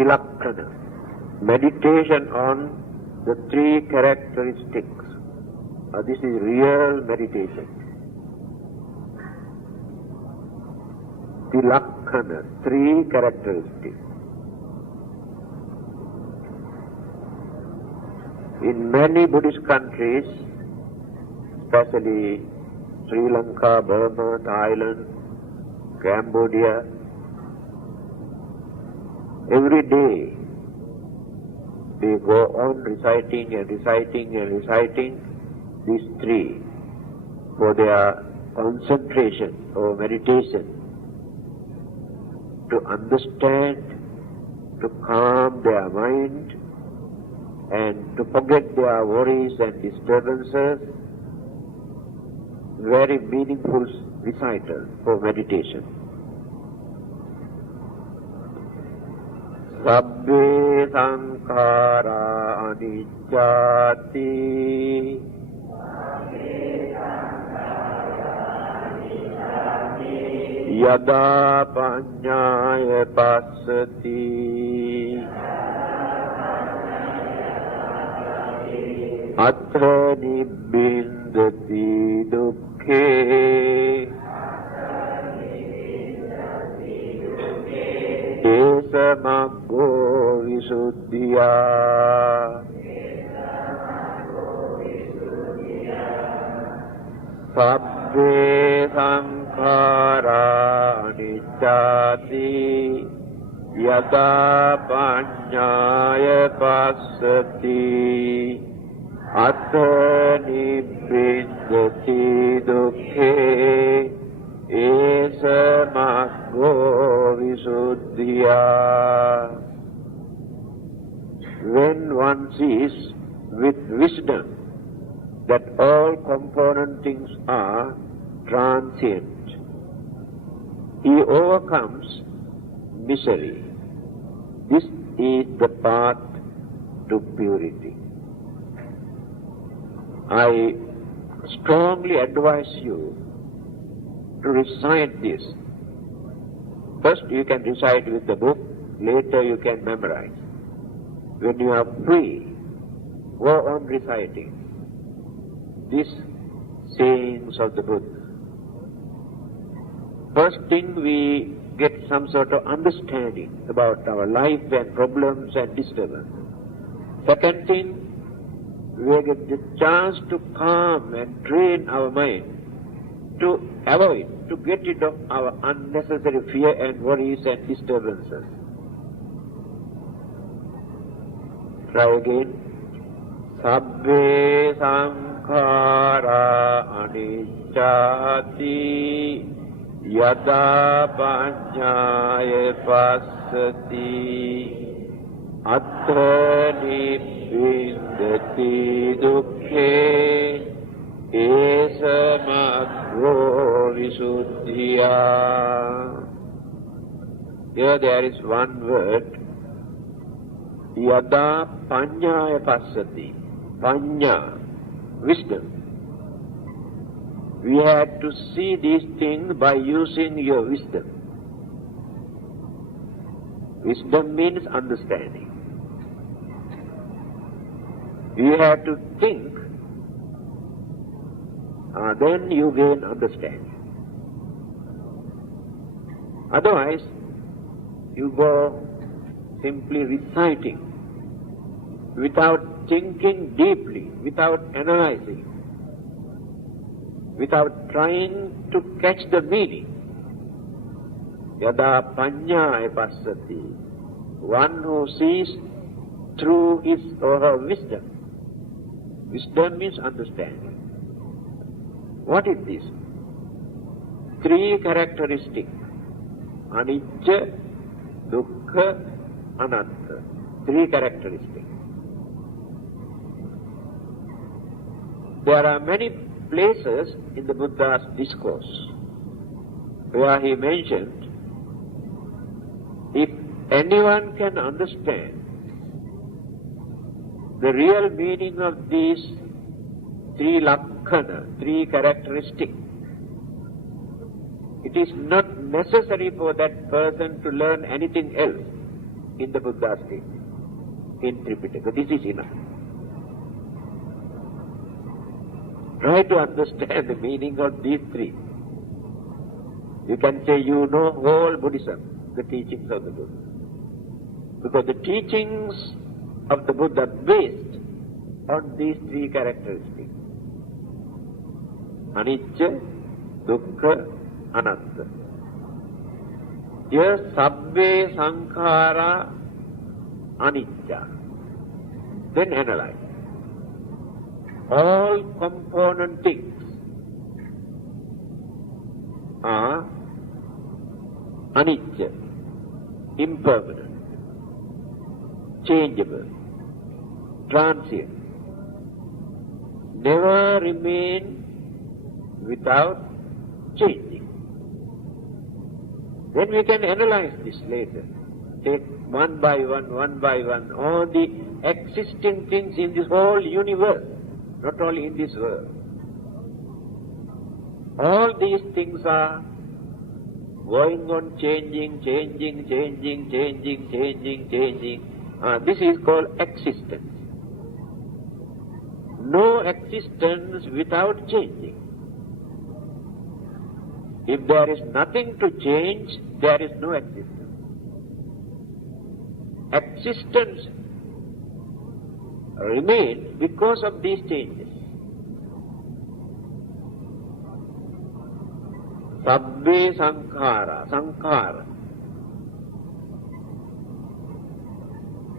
Tilakkhana, meditation on the three characteristics. This is real meditation. Tilakkhana, three characteristics. In many Buddhist countries, especially Sri Lanka, Burma, Thailand, Cambodia, every day they go on reciting and reciting and reciting these three for their concentration or meditation, to understand, to calm their mind and to forget their worries and disturbances. Very meaningful recital for meditation. Sabbe sankhara anicchati yada paññāya passati atra nibbindati dukkhe esa maggo visuddhiya. Sabbe sankhara anicchati yada paññāya passati atra nibbindati dukkhe esa maggo visuddhiya. When one sees with wisdom that all component things are transient, he overcomes misery. This is the path to purity. I strongly advise you to recite this. First you can recite with the book, later you can memorize. When you are free, go on reciting these sayings of the Buddha. First thing, we get some sort of understanding about our life and problems and disturbances. Second thing, we get the chance to calm and train our mind to avoid, to get rid of our unnecessary fear and worries and disturbances. Try again. Sabbe sankhara anicchati yada paññāya passati atra nibbindati dukkhe esa maggo visuddhiya. Here there is one word, yada paññāya passati. Paññā, wisdom. We have to see these things by using your wisdom. Wisdom means understanding. You have to think, then you gain understanding. Otherwise, you go simply reciting without thinking deeply, without analyzing, without trying to catch the meaning. Yada paññāya passati, one who sees through his or her wisdom. Wisdom means understanding. What is this? Three characteristics: anicca, dukkha, anatta. Three characteristics. There are many places in the Buddha's discourse where he mentioned, if anyone can understand the real meaning of these three lakkhana, three characteristics, it is not necessary for that person to learn anything else. in the Buddha's teaching, in Tripitaka. This is enough. Try to understand the meaning of these three. You can say you know whole Buddhism, the teachings of the Buddha. Because the teachings of the Buddha are based on these three characteristics. Anicca, Dukkha, Anatta. Here, Sabbe Sankhara Anicca. Then analyze. All component things are anicca, impermanent, changeable, transient, never remain without changing. Then we can analyze this later. Take one by one, all the existing things in this whole universe, not only in this world. All these things are going on changing. This is called existence. No existence without changing. If there is nothing to change, there is no existence. Existence remains because of these changes. Sabbe sankhara.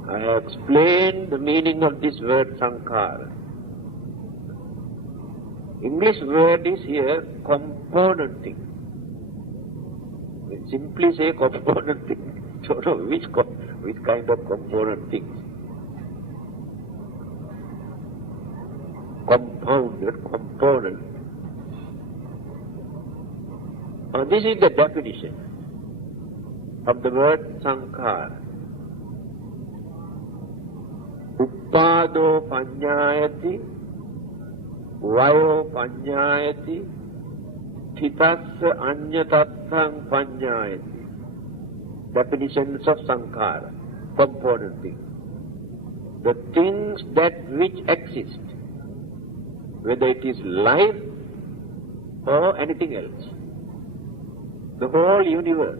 I have explained the meaning of this word sankhara. English word is here component thing. We simply say component thing. Don't know which kind of component things. Component. This is the definition of the word sankhara. Uppado panyayati, vayo panyayati, thitassa anyatatthaṃ panyayati. Definitions of sankhara, component things. The things that which exist, whether it is life or anything else. The whole universe,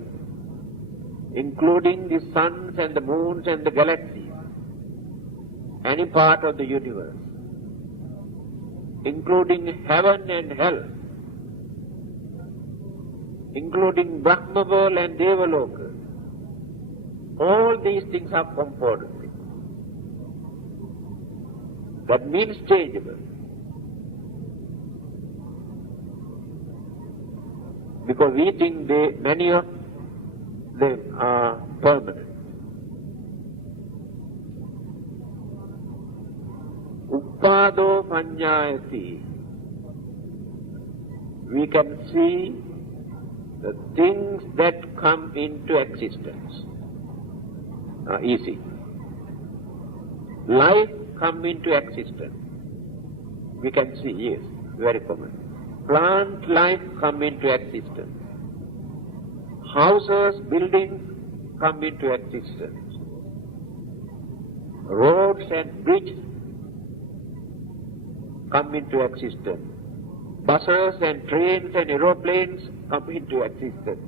including the suns and the moons and the galaxies, any part of the universe, including heaven and hell, including Brahmavol and Devaloka, all these things are component things. That means changeable. Because we think many of them are permanent. Uppado panyayati. We can see the things that come into existence. Easy. Life come into existence. We can see, yes, very common. Plant life come into existence. Houses, buildings come into existence. Roads and bridges come into existence. Buses and trains and aeroplanes come into existence.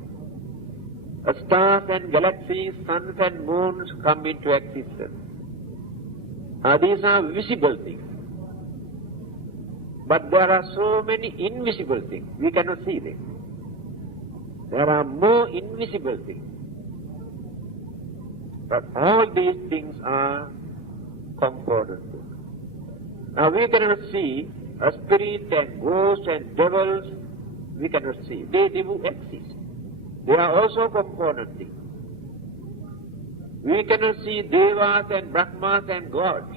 Stars and galaxies, suns and moons come into existence. These are visible things. But there are so many invisible things, we cannot see them. There are more invisible things. But all these things are component things. Now we cannot see a spirit and ghosts and devils, we cannot see. They do exist. They are also component things. We cannot see devas and brahmas and gods.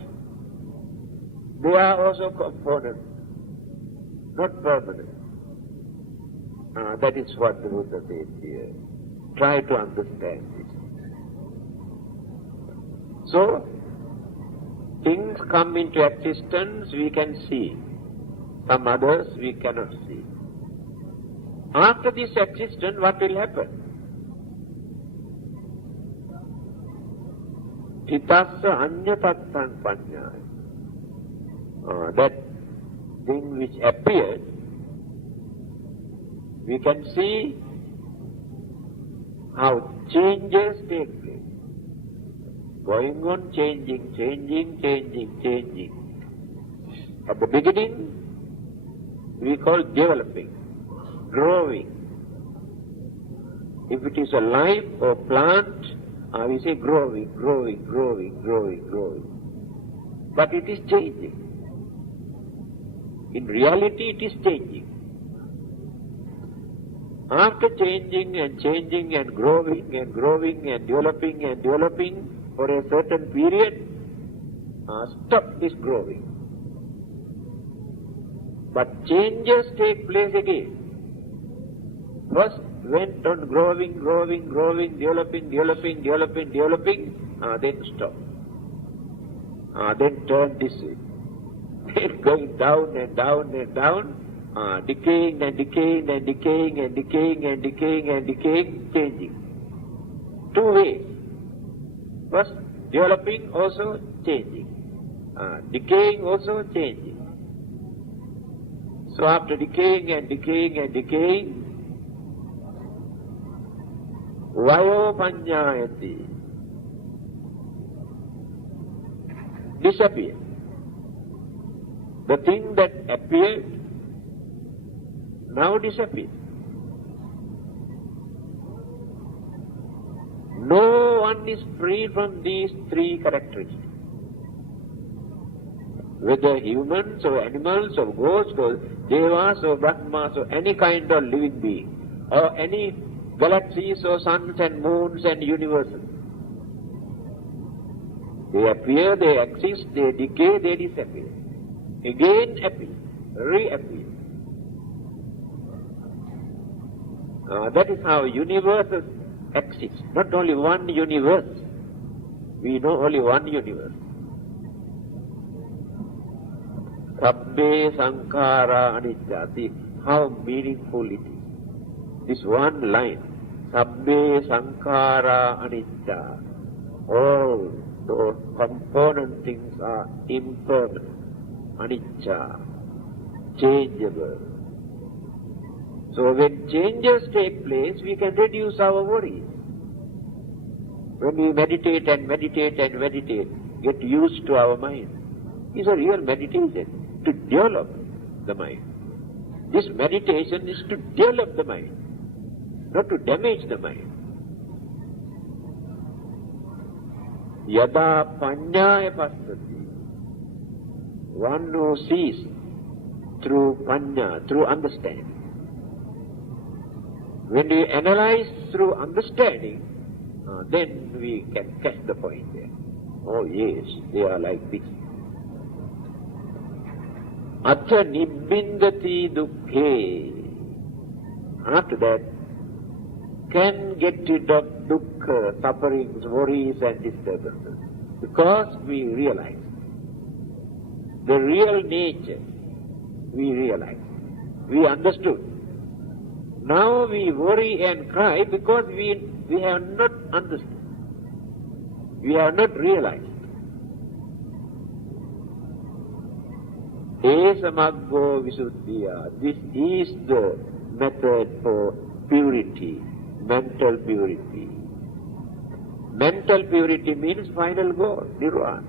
They are also component, not permanent. That is what the Buddha says here. Try to understand this. So, things come into existence, we can see. Some others we cannot see. After this existence, what will happen? Thitassa anyatatan panyaya. That thing which appeared, we can see how changes take place. Going on changing, changing, changing, changing. At the beginning, we call developing, growing. If it is a life or plant, we say growing, growing, growing, growing, growing. But it is changing. In reality, it is changing. After changing and changing and growing and growing and developing for a certain period, stop this growing. But changes take place again. First went on growing, growing, growing, developing, then stop. Then turn this way. Then going down and down and down, decaying and decaying and decaying and decaying and decaying and decaying, changing. Two ways. First, developing, also changing. Decaying, also changing. So after decaying and decaying and decaying, vayo panyayati, disappear. The thing that appeared now disappears. No one is free from these three characteristics. Whether humans or animals or ghosts or devas or brahmas or any kind of living being, or any galaxies or suns and moons and universes. They appear, they exist, they decay, they disappear. Again appear, reappear. That is how universes exist. Not only one universe. We know only one universe. Sabbe sankhara anicca. See how meaningful it is. This one line. Sabbe sankhara anicca. All those component things are impermanent. Anicca. Changeable. So when changes take place, we can reduce our worries. When we meditate and meditate and meditate, get used to our mind. It's a real meditation to develop the mind. This meditation is to develop the mind, not to damage the mind. Yada panyaya passati. One who sees through panya, through understanding. When we analyze through understanding, then we can catch the point there. Oh yes, they are like this. Atha nibbindati dukkhe. After that, can get rid of dukkha, sufferings, worries and disturbances. Because we realize the real nature, we realize, we understood. Now we worry and cry because we have not understood. We have not realized. Esamaggo visuddhiya. This is the method for purity, mental purity. Mental purity means final goal, nirvana.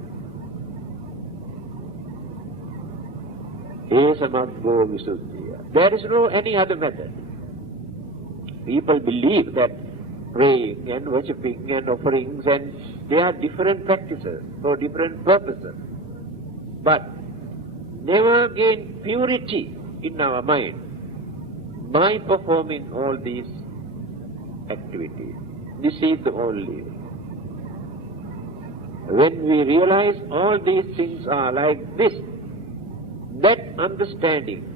Esamaggo visuddhiya. There is no any other method. People believe that praying and worshipping and offerings, and they are different practices for different purposes. But never gain purity in our mind by performing all these activities. This is the only way. When we realize all these things are like this, that understanding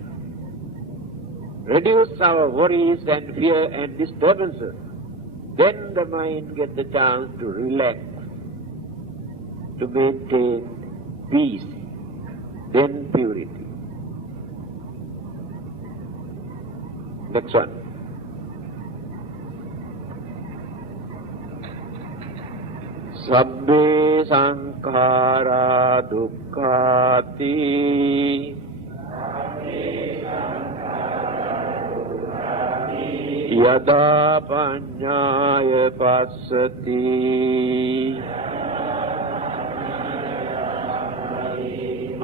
reduce our worries and fear and disturbances, then the mind gets the chance to relax, to maintain peace, then purity. Next one. Sabbe sankhara dukkhati yada panyaya passati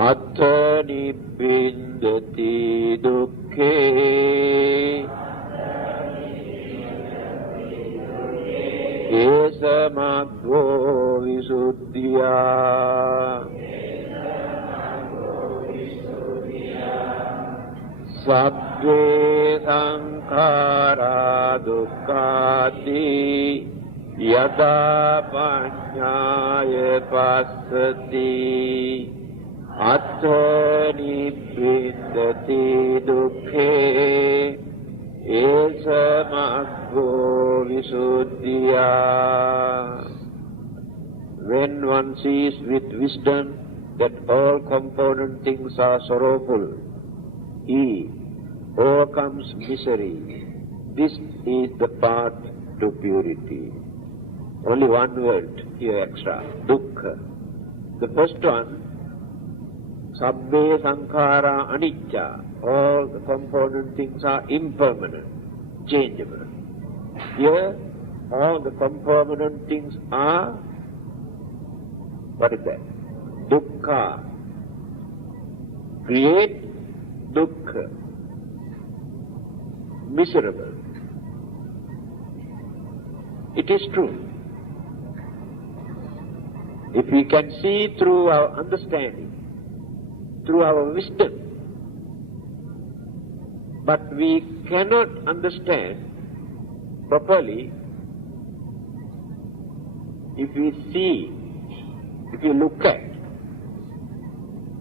atta nibbindati dukkhe esa maggo visuddhiya. Sabbe sankhara dukkhati yada panyaya passati atta nibbindati dukkhe esa maggo visuddhiya. When one sees with wisdom that all component things are sorrowful, he overcomes misery. This is the path to purity. Only one word here extra, dukkha. The first one, sabbe sankhara anicca. All the component things are impermanent, changeable. Here, all the component things are, what is that? Dukkha. Create dukkha. Miserable. It is true. If we can see through our understanding, through our wisdom, but we cannot understand properly if we see, if you look at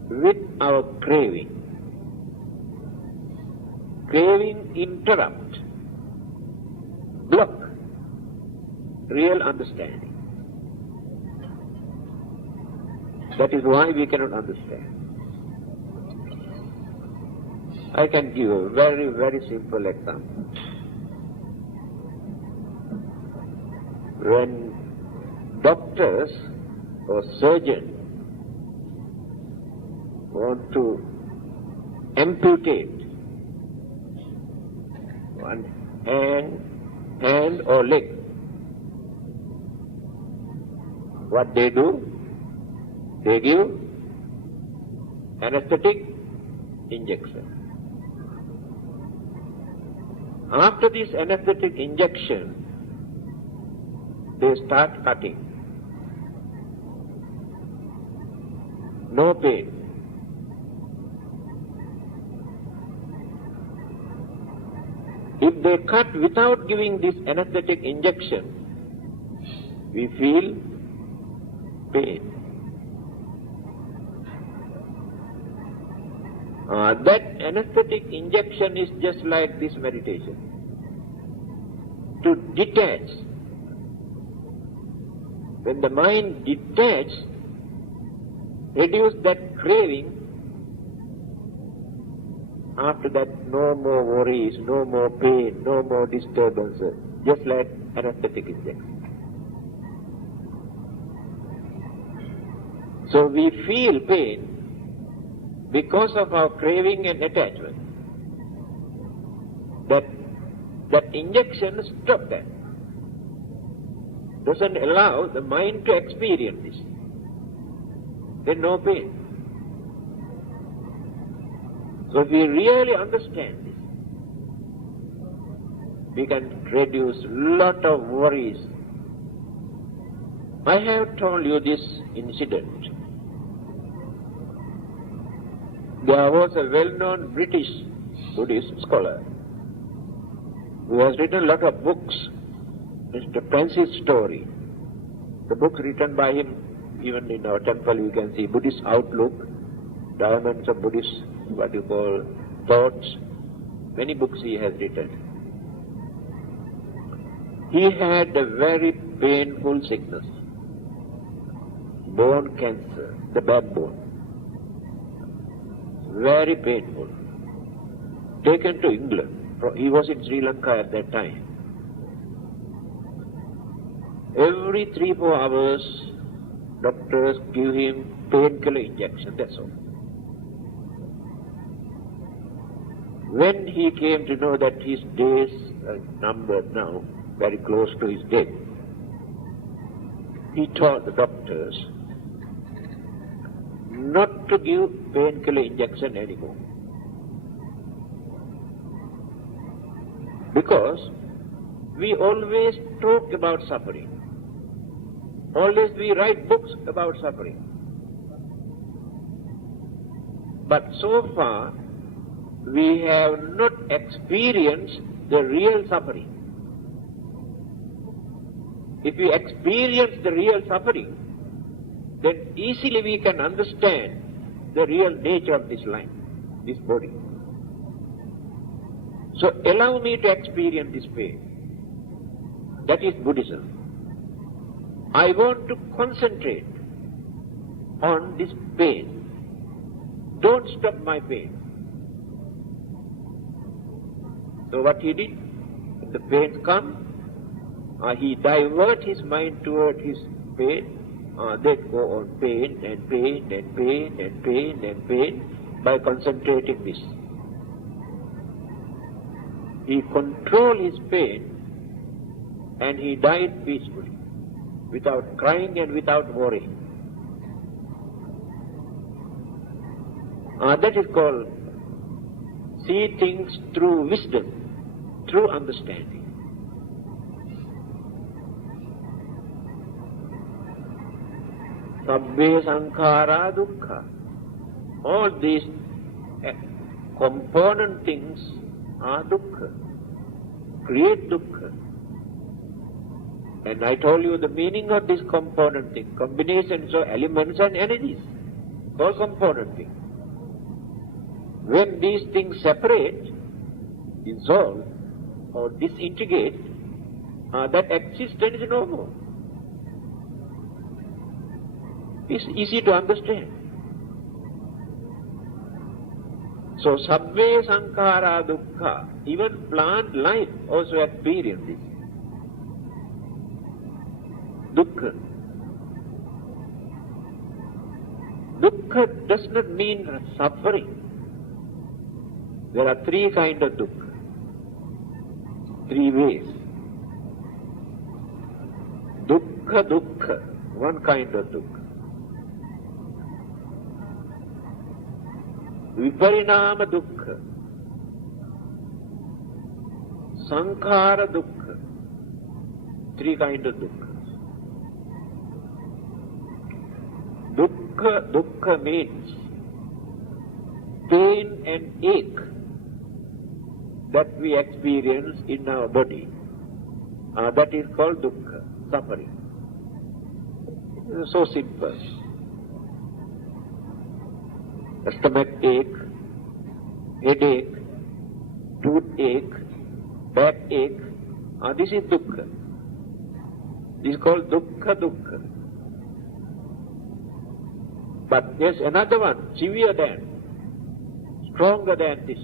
with our craving. Craving interrupt, block real understanding. That is why we cannot understand. I can give a very, very simple example. When doctors or surgeons want to amputate one hand or leg, what they do? They give anesthetic injection. After this anesthetic injection, they start cutting. No pain. If they cut without giving this anesthetic injection, we feel pain. That anesthetic injection is just like this meditation. To detach. When the mind detaches, reduce that craving, after that no more worries, no more pain, no more disturbances, just like anesthetic injection. So we feel pain because of our craving and attachment. That injection stops that. Doesn't allow the mind to experience this. Then no pain. So if we really understand this, we can reduce lot of worries. I have told you this incident. There was a well-known British Buddhist scholar who has written a lot of books. Mr. Francis Story. The books written by him, even in our temple you can see Buddhist Outlook, Diamonds of Buddhist, what you call, Thoughts. Many books he has written. He had a very painful sickness. Bone cancer, the backbone. Very painful. Taken to England. He was in Sri Lanka at that time. Every 3-4 hours, doctors give him painkiller injection, that's all. When he came to know that his days are numbered now, very close to his death, he told the doctors not to give painkiller injection anymore. Because we always talk about suffering. Always we write books about suffering. But so far, we have not experienced the real suffering. If we experience the real suffering, then easily we can understand the real nature of this life, this body. So allow me to experience this pain. That is Buddhism. I want to concentrate on this pain. Don't stop my pain. So what he did, when the pain comes, he divert his mind toward his pain, then go on pain and pain and pain and pain and pain by concentrating this. He controlled his pain and he died peacefully, without crying and without worrying. That is called see things through wisdom, through understanding. Sabbe sankhara dukkha. All these component things are dukkha, create dukkha. And I told you the meaning of this component thing, combinations of elements and energies, all component things. When these things separate, dissolve or disintegrate, that existence is no more. It's easy to understand. So, sabbe sankhara dukkha, even plant life also experience this. Dukkha. Dukkha does not mean suffering. There are 3 kinds of dukkha, 3 ways. Dukkha, one kind of dukkha. Viparinama dukkha, sankhara dukkha, 3 kinds of dukkha. Dukkha means pain and ache that we experience in our body. That is called dukkha, suffering. It is so simple. Stomach ache, headache, toothache, backache, this is dukkha. This is called dukkha. But there's another one, severe than, stronger than this.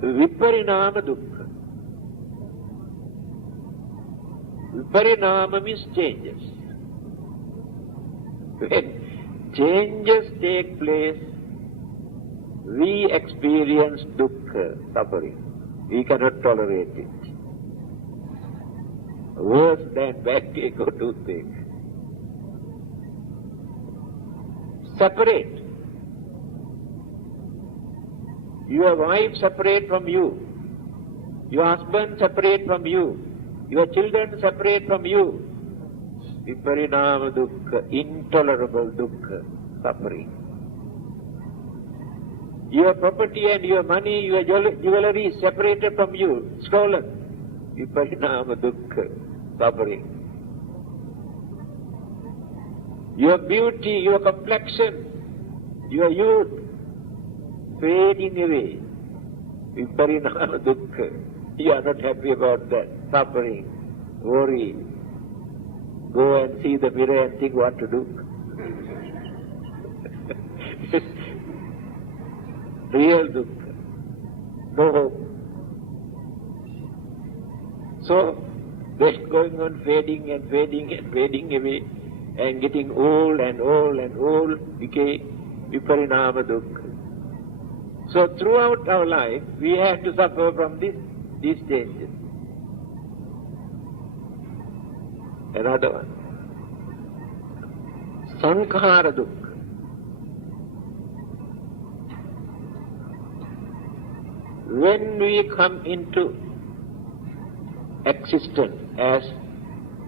Viparinama dukkha. Viparinama means changes. When changes take place, we experience dukkha, suffering. We cannot tolerate it. Worse than backache or toothache. Separate. Your wife separate from you. Your husband separate from you. Your children separate from you. Viparinama dukkha, intolerable dukkha, suffering. Your property and your money, your jewelry is separated from you, stolen. Viparinama dukkha, suffering. Your beauty, your complexion, your youth, fading away. Viparinama dukkha. You are not happy about that. Suffering, worry. Go and see the mirror and think what to do. Real dukkha. No hope. So, then going on fading and fading and fading away, and getting old and old and old, decay, viparinama dukkha. So throughout our life, we have to suffer from these changes. Another one, sankhara dukkha. When we come into existence as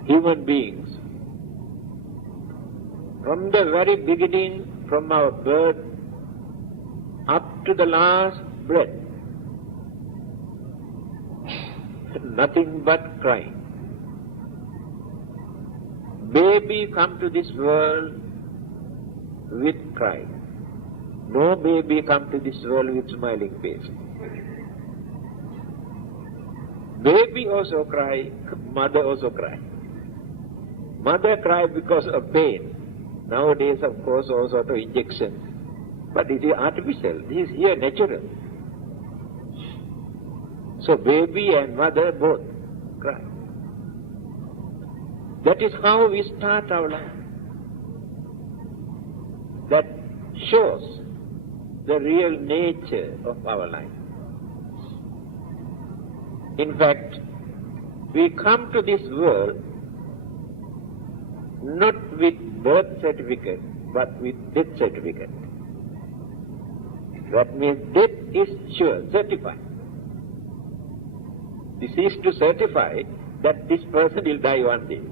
human beings, from the very beginning, from our birth up to the last breath, nothing but crying. Baby come to this world with crying. No baby come to this world with smiling face. Baby also cry, mother also cry. Mother cry because of pain. Nowadays, of course, all sort of injections. But it is artificial. This is here natural. So baby and mother both cry. That is how we start our life. That shows the real nature of our life. In fact, we come to this world not with birth certificate, but with death certificate. That means death is sure, certified. This is to certify that this person will die one day.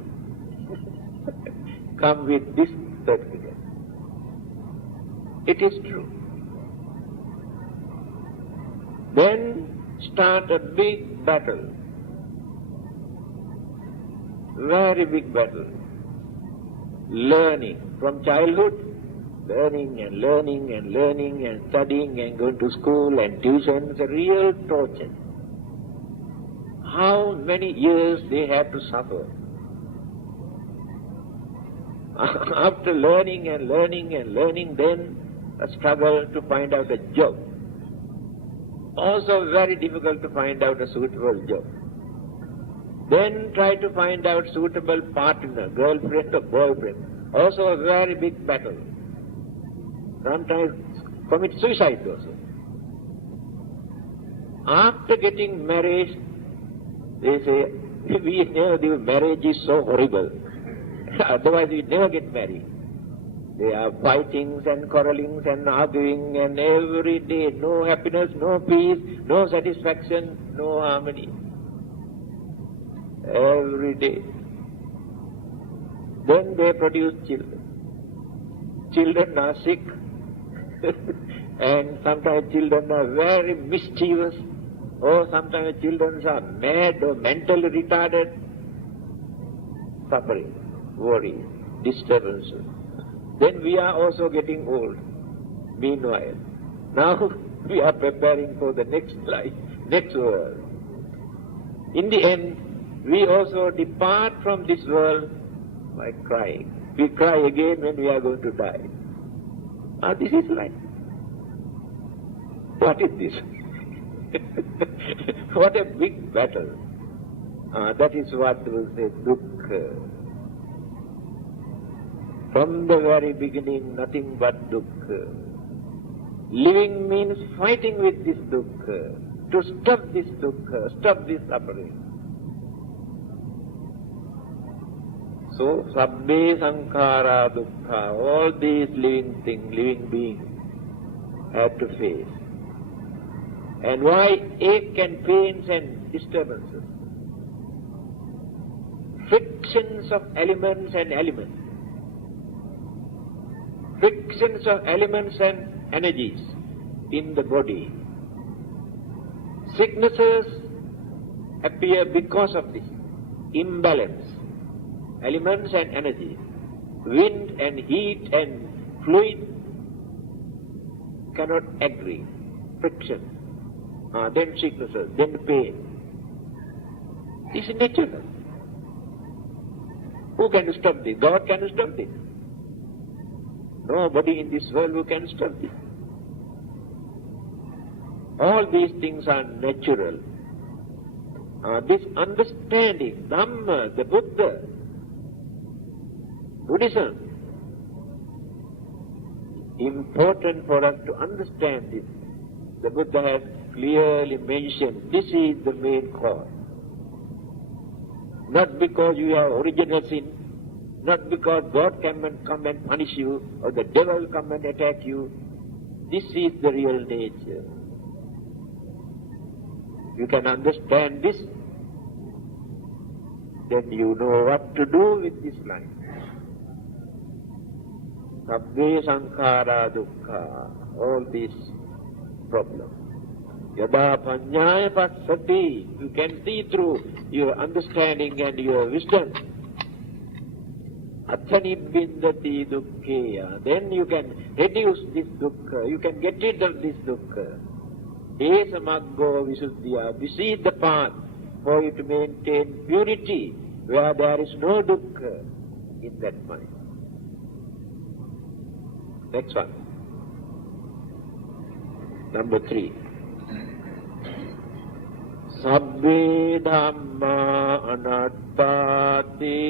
Come with this certificate. It is true. Then start a big battle. Very big battle. Learning from childhood, learning and learning and learning and studying and going to school and tuitions, a real torture. How many years they have to suffer. After learning and learning and learning, then a struggle to find out a job. Also very difficult to find out a suitable job. Then try to find out suitable partner, girlfriend or boyfriend. Also a very big battle. Sometimes commit suicide also. After getting married, they say, we never do, marriage is so horrible. Otherwise we never get married. They are fightings and quarrelings and arguing, and every day no happiness, no peace, no satisfaction, no harmony. Every day. Then they produce children. Children are sick and sometimes children are very mischievous, or sometimes children are mad or mentally retarded. Suffering, worry, disturbances. Then we are also getting old. Meanwhile, now we are preparing for the next life, next world. In the end, we also depart from this world by crying. We cry again when we are going to die. This is life. What is this? What a big battle. That is what we say, dukkha. From the very beginning, nothing but dukkha. Living means fighting with this dukkha, to stop this dukkha, stop this suffering. So, sabbe sankhara dukkha, all these living things, living beings have to face. And why ache and pains and disturbances? Frictions of elements and elements. Frictions of elements and energies in the body. Sicknesses appear because of this imbalance. Elements and energy, wind and heat and fluid cannot agree. Friction, then sicknesses, then pain. This is natural. Who can stop this? God can stop this. Nobody in this world who can stop this. All these things are natural. This understanding, Dhamma, the Buddha, Buddhism, important for us to understand this. The Buddha has clearly mentioned this is the main cause. Not because you have original sin, not because God can come and punish you or the devil come and attack you. This is the real nature. You can understand this, then you know what to do with this life. Sabbe sankhara dukkha, all these problems. Yada panyaya passati, you can see through your understanding and your wisdom. Atthanibbindati dukkheya, then you can reduce this dukkha, you can get rid of this dukkha. Esa maggo visuddhya, this is the path for you to maintain purity, where there is no dukkha in that mind. Next one. Number 3. Sabbe Dhamma anattati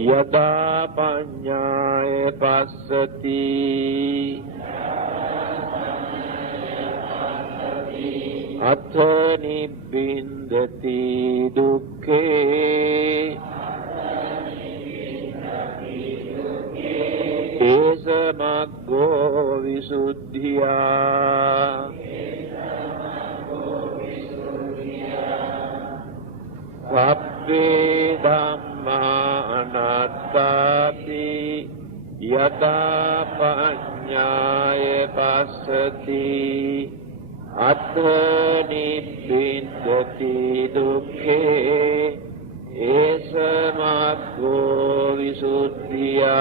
yada panyaya passati atha nibbindati dukkhe esa maggo visuddhya sabbe dhamma anattati yada panyaya passati atha nibbindati dukkhe esa maggo visuddhya.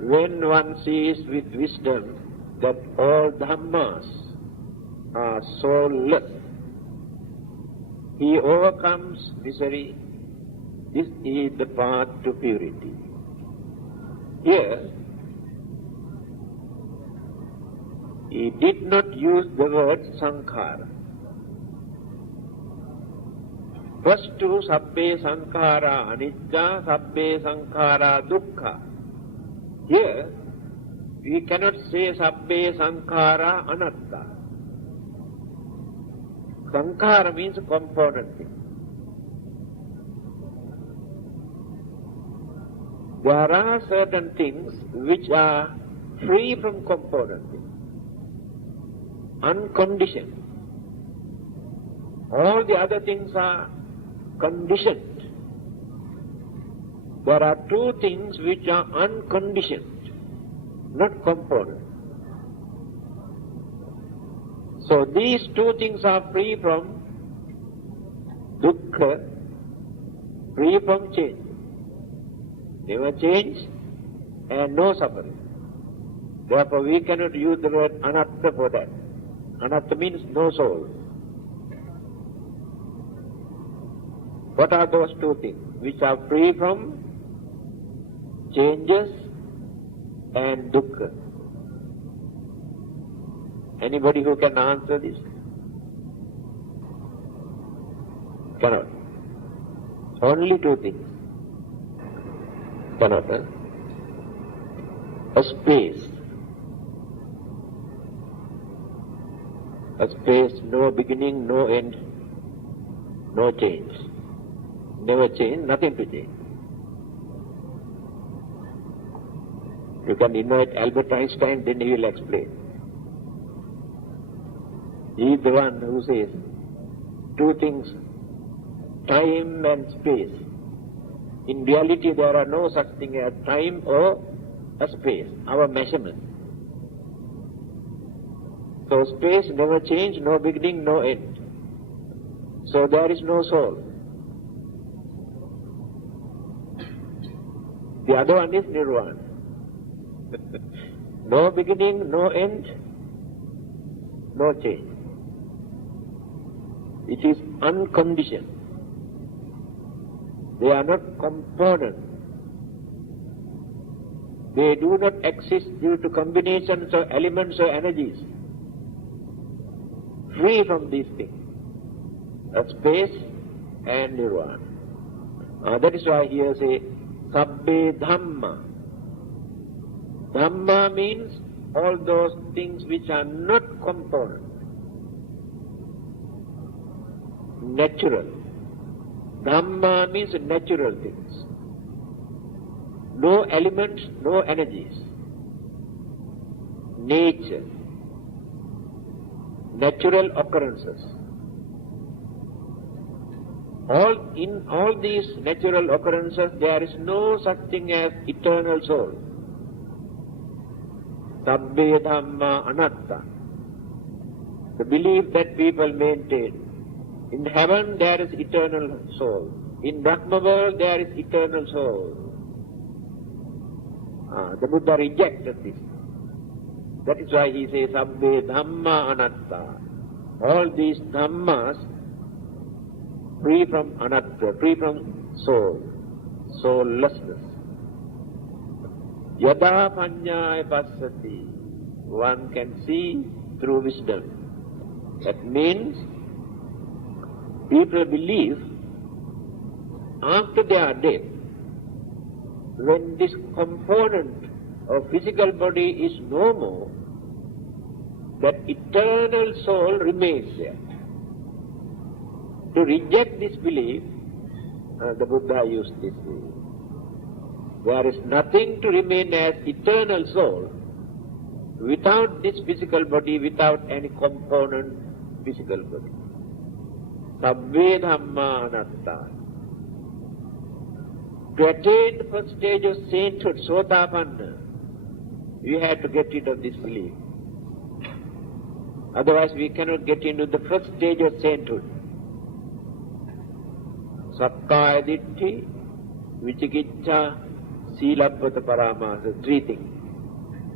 When one sees with wisdom that all dhammas are soulless, he overcomes misery. This is the path to purity. Here, he did not use the word sankhara. First two, sabbe sankhara anicca, sabbe sankhara dukkha. Here, we cannot say sabbe sankhara anatta. Sankhara means a component thing. There are certain things which are free from component things, unconditioned. All the other things are conditioned. There are two things which are unconditioned, not component. So these two things are free from dukkha, free from change. Never change and no suffering. Therefore we cannot use the word anatta for that. Anatta means no soul. What are those two things which are free from changes and dukkha? Anybody who can answer this? Cannot. Only two things. Cannot. A space. A space, no beginning, no end, no change. Never change, nothing to change. You can invite Albert Einstein, then he will explain. He is the one who says two things, time and space. In reality there are no such thing as time or a space, our measurement. So space never change, no beginning, no end. So there is no soul. The other one is nirvana. No beginning, no end, no change. It is unconditioned. They are not components. They do not exist due to combinations of elements or energies. Free from these things, space and nirvana. That is why here say, Sabbe Dhamma. Dhamma means all those things which are not component, natural. Dhamma means natural things. No elements, no energies. Nature. Natural occurrences. In all these natural occurrences, there is no such thing as eternal soul. Sabbe Dhamma Anatta. The belief that people maintain. In heaven there is eternal soul. In Dhamma world there is eternal soul. The Buddha rejected this. That is why he says, Sabbe Dhamma Anatta. All these Dhammas free from Anatta, free from soul, soullessness. Yada Panyaya Passati. One can see through wisdom. That means people believe after their death, when this component of physical body is no more, that eternal soul remains there. To reject this belief, the Buddha used this belief. There is nothing to remain as eternal soul without this physical body, without any component physical body. Sabbe Dhamma Anatta. To attain the first stage of sainthood, Sotapanna, we have to get rid of this belief. Otherwise we cannot get into the first stage of sainthood. Sakkaya Ditthi, Vicikiccha, Silabbata Paramasa, three things.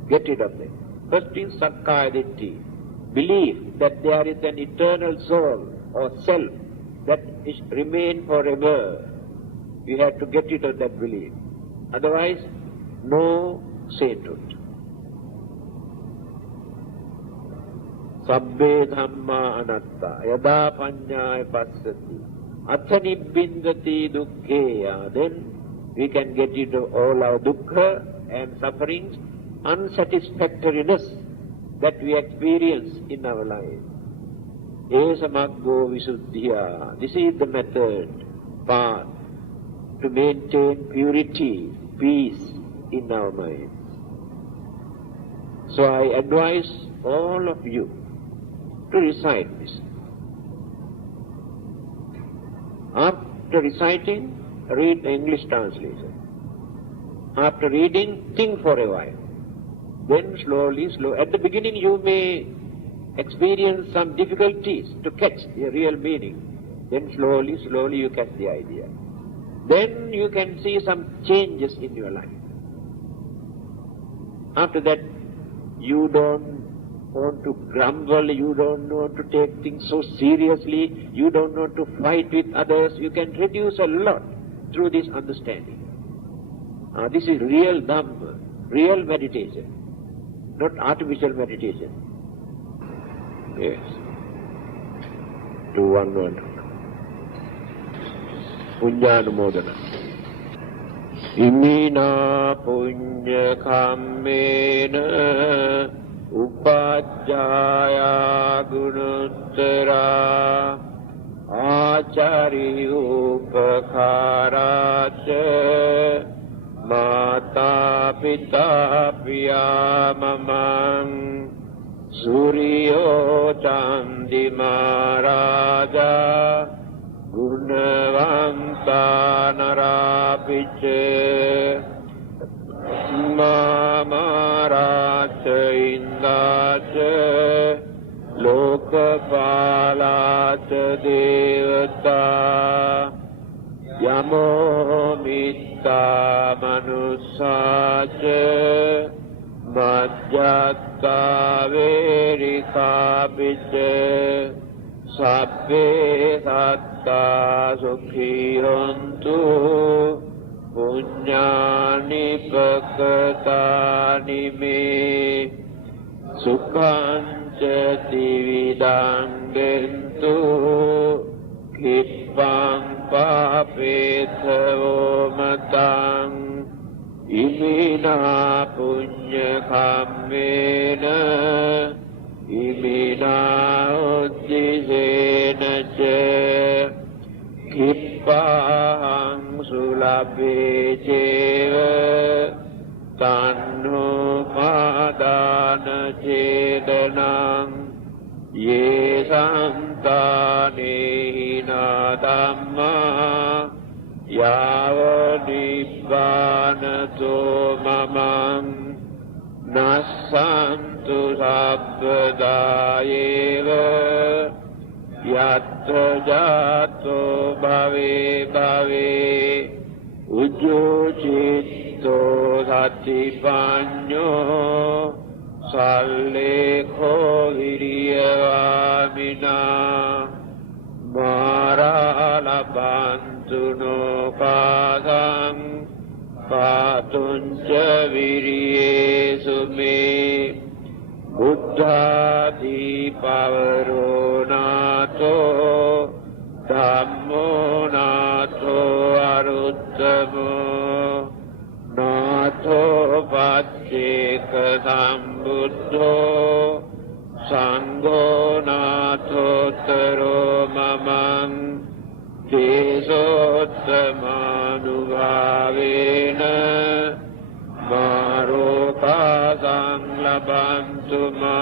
Get rid of them. First is Sakkaya Ditthi, belief that there is an eternal soul or self that is remain forever. We have to get rid of that belief. Otherwise, no sainthood. Sabbe Dhamma Anatta, Yada Panyaya Passati, Athani Bindati Dukkheya. Then we can get rid of all our dukkha and sufferings, unsatisfactoriness that we experience in our life. Esa Maggo Visuddhiya. This is the method, path, to maintain purity, peace in our minds. So I advise all of you to recite this. After reciting, read the English translation. After reading, think for a while. Then slowly, at the beginning you may experience some difficulties to catch the real meaning. Then slowly you catch the idea. Then you can see some changes in your life. After that, you don't want to grumble, you don't want to take things so seriously, you don't want to fight with others. You can reduce a lot through this understanding. This is real Dhamma, real meditation, not artificial meditation. Yes. 2-1-1. Punyānumodana. Imina punya kammena upajjaya gunuttara acari upakaraca mata pita piyamamang Suryo Chandi Maharaja Gurnavanta Narapiche Mamaracha Indacha Lokapalacha Devata Yamo Mitta Manusacha Majjata Verikapiche Sabbe Satta Sukhi Hontu punyani pakatani me sukhanca dividangentu kippang papethavo matang imina punya kammena imina uddisena ca kippang sulabhe ceva tanno padana cedanang ye santane hina dhamma yava nibbanato mamang nassantu sabbadayeva yatta jato bhave bhave ujjocitto sattipanyo sallekho viriyavamina maralabantu no padang patunca viriyesu me buddhadi pavaro nato dhammo nato aruttamo nato pacceka sambuddho sangho nato Thero mamang desottamanubhavena maroka sanglabantu ma